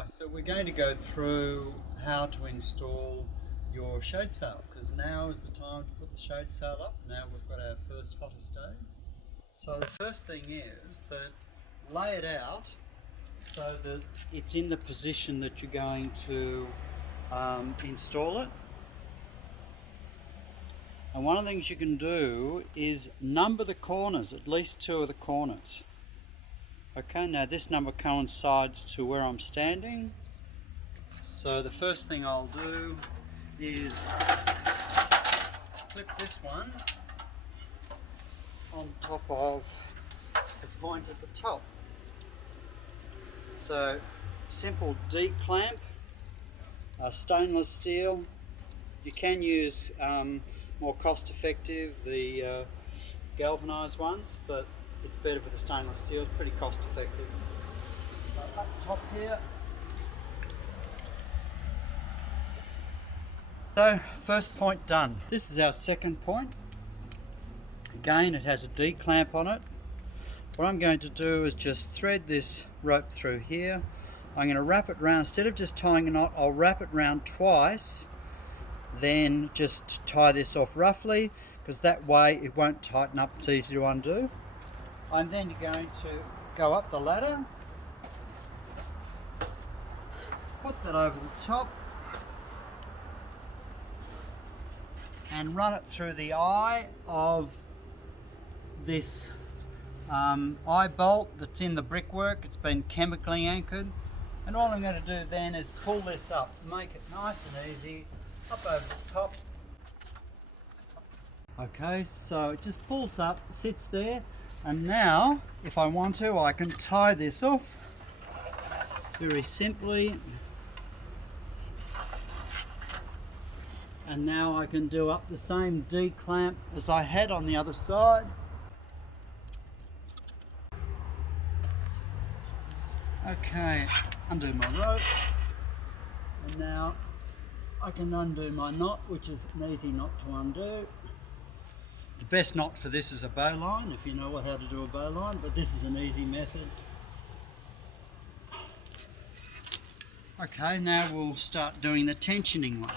Hi, so we're going to go through how to install your shade sail, because now is the time to put the shade sail up. Now we've got our first hottest day. So the first thing is that lay it out so that it's in the position that you're going to install it. And one of the things you can do is number the corners, at least two of the corners. Okay, now this number coincides to where I'm standing. So the first thing I'll do is clip this one on top of the point at the top. So simple D-clamp, stainless steel. You can use more cost-effective, the galvanized ones, but it's better for the stainless steel. It's pretty cost-effective. So up top here. So first point done. This is our second point. Again, it has a D-clamp on it. What I'm going to do is just thread this rope through here. I'm going to wrap it round. Instead of just tying a knot, I'll wrap it round twice, then just tie this off roughly, because that way it won't tighten up. It's easy to undo. I'm then going to go up the ladder, put that over the top, and run it through the eye of this eye bolt that's in the brickwork. It's been chemically anchored, and all I'm going to do then is pull this up, make it nice and easy, up over the top. Okay, so it just pulls up, sits there, and now if I want to, I can tie this off very simply. And now I can do up the same D-clamp as I had on the other side. Okay, undo my rope, and now I can undo my knot, which is an easy knot to undo. The best knot for this is a bowline, if you know how to do a bowline, but this is an easy method. Okay, now we'll start doing the tensioning ones.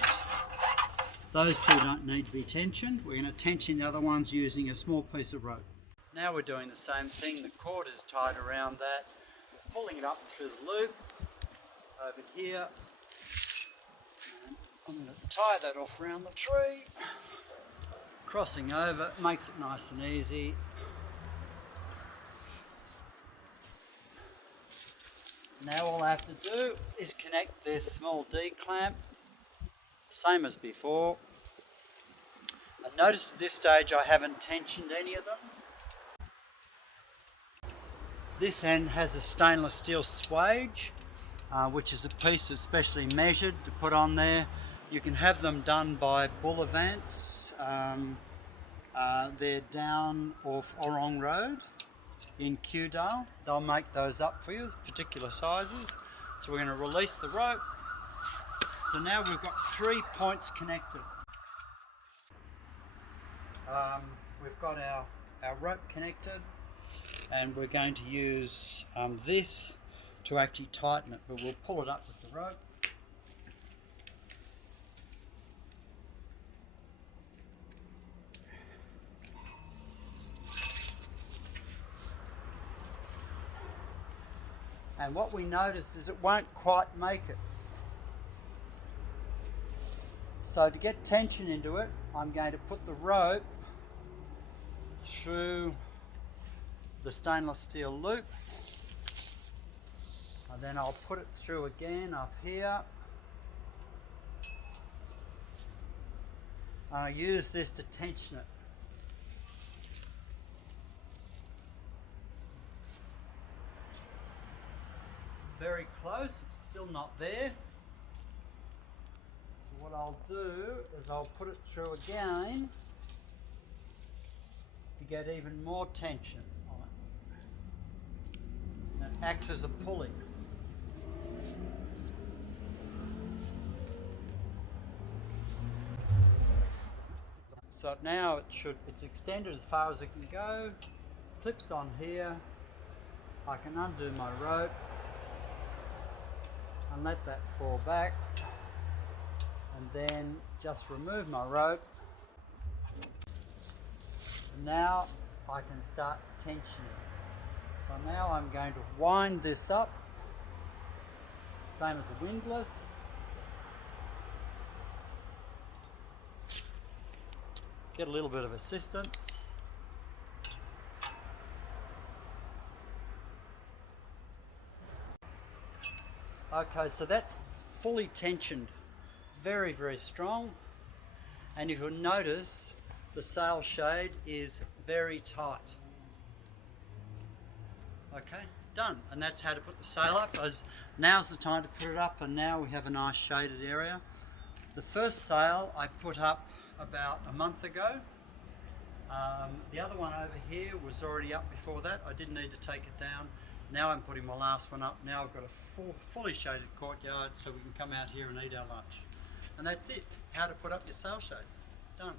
Those two don't need to be tensioned. We're going to tension the other ones using a small piece of rope. Now we're doing the same thing. The cord is tied around that. Pulling it up through the loop over here. And I'm going to tie that off around the tree. Crossing over makes it nice and easy. Now all I have to do is connect this small D-clamp, same as before. And notice at this stage I haven't tensioned any of them. This end has a stainless steel swage, which is a piece that's specially measured to put on there. You can have them done by Bullavants. They're down off Orong Road in Kewdale. They'll make those up for you, particular sizes. So we're going to release the rope. So now we've got 3 points connected. We've got our rope connected, and we're going to use this to actually tighten it, but we'll pull it up with the rope. And what we notice is it won't quite make it. So to get tension into it, I'm going to put the rope through the stainless steel loop, and then I'll put it through again up here. And I use this to tension it. Very close, it's still not there. So what I'll do is I'll put it through again to get even more tension on it. And it acts as a pulley. So now it's extended as far as it can go. Clips on here. I can undo my rope. and let that fall back, and then just remove my rope. And now I can start tensioning. So now I'm going to wind this up, same as a windlass. Get a little bit of assistance. Okay, so that's fully tensioned, very, very strong. And if you'll notice, the sail shade is very tight. Okay, done. And that's how to put the sail up. As now's the time to put it up, and now we have a nice shaded area. The first sail I put up about a month ago. The other one over here was already up before that. I didn't need to take it down. Now I'm putting my last one up. Now I've got a fully shaded courtyard, so we can come out here and eat our lunch. And that's it. How to put up your sail shade. Done.